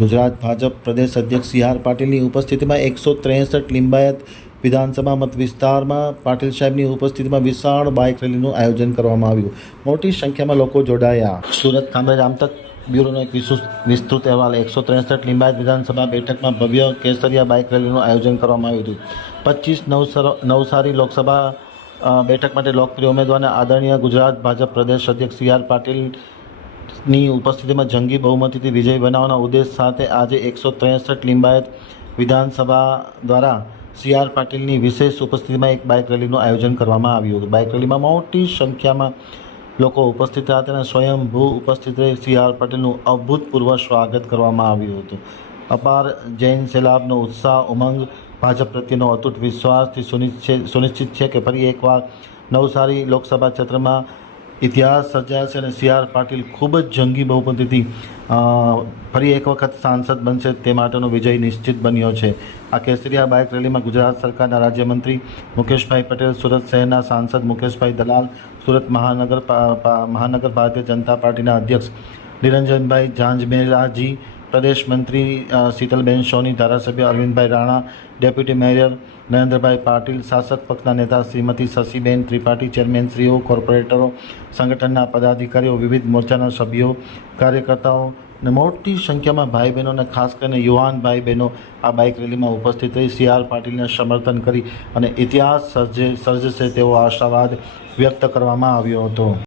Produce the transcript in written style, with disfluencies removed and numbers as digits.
ગુજરાત ભાજપ પ્રદેશ અધ્યક્ષ C R પાટીલની ઉપસ્થિતિમાં 163 લિંબાયત વિધાનસભા મત વિસ્તારમાં પાટીલ સાહેબની ઉપસ્થિતિમાં વિશાળ બાઇક રેલીનું આયોજન કરવામાં આવ્યું. મોટી સંખ્યામાં લોકો જોડાયા. સુરત કામરેજ આમતક બ્યુરોનો એક વિસ્તૃત અહેવાલ. 163 લિંબાયત વિધાનસભા બેઠકમાં ભવ્ય કેસરિયા બાઇક રેલીનું આયોજન કરવામાં આવ્યું હતું. 25 નવસારી લોકસભા બેઠક માટે લોકપ્રિય ઉમેદવાર અને આદરણીય ગુજરાત ભાજપ પ્રદેશ અધ્યક્ષ સી આર પાટીલની ઉપસ્થિતિમાં જંગી બહુમતીથી વિજય બનાવવાના ઉદ્દેશ સાથે આજે 163 લિંબાયત વિધાનસભા દ્વારા સી આર પાટીલની વિશેષ ઉપસ્થિતિમાં એક બાઇક રેલીનું આયોજન કરવામાં આવ્યું હતું. બાઇક રેલીમાં મોટી સંખ્યામાં લોકો ઉપસ્થિત હતા અને સ્વયંભૂ ઉપસ્થિત રહી સી આર પાટીલનું અભૂતપૂર્વ સ્વાગત કરવામાં આવ્યું હતું. અપાર જૈન સૈલાબનો ઉત્સાહ, ઉમંગ, ભાજપ પ્રત્યેનો અતૂટ વિશ્વાસથી સુનિશ્ચિત છે કે ફરી એકવાર નવસારી લોકસભા ક્ષેત્રમાં ઇતિહાસ સર્જાશે અને સી આર પાટીલ ખૂબ જ જંગી બહુમતીથી ફરી એક વખત સાંસદ બનશે તે માટેનો વિજય નિશ્ચિત બન્યો છે. આ કેસરિયા બાઇક રેલીમાં ગુજરાત સરકારના રાજ્યમંત્રી મુકેશભાઈ પટેલ, સુરત શહેરના સાંસદ મુકેશભાઈ દલાલ, સુરત મહાનગર ભારતીય જનતા પાર્ટીના અધ્યક્ષ નિરંજનભાઈ ઝાંઝમેલાજી, પ્રદેશ મંત્રી શીતલબેન સોની, ધારાસભ્ય અરવિંદભાઈ રાણા, ડેપ્યુટી મેયર નરેન્દ્રભાઈ પાટીલ, શાસક પક્ષના નેતા શ્રીમતી શશીબેન ત્રિપાઠી, ચેરમેનશ્રીઓ, કોર્પોરેટરો, સંગઠનના પદાધિકારીઓ, વિવિધ મોરચાના સભ્યો, કાર્યકર્તાઓ અને મોટી સંખ્યામાં ભાઈ બહેનો અને ખાસ કરીને યુવાન ભાઈ બહેનો આ બાઇક રેલીમાં ઉપસ્થિત રહી સી આર પાટીલને સમર્થન કરી અને ઇતિહાસ સર્જશે તેવો આશાવાદ વ્યક્ત કરવામાં આવ્યો હતો.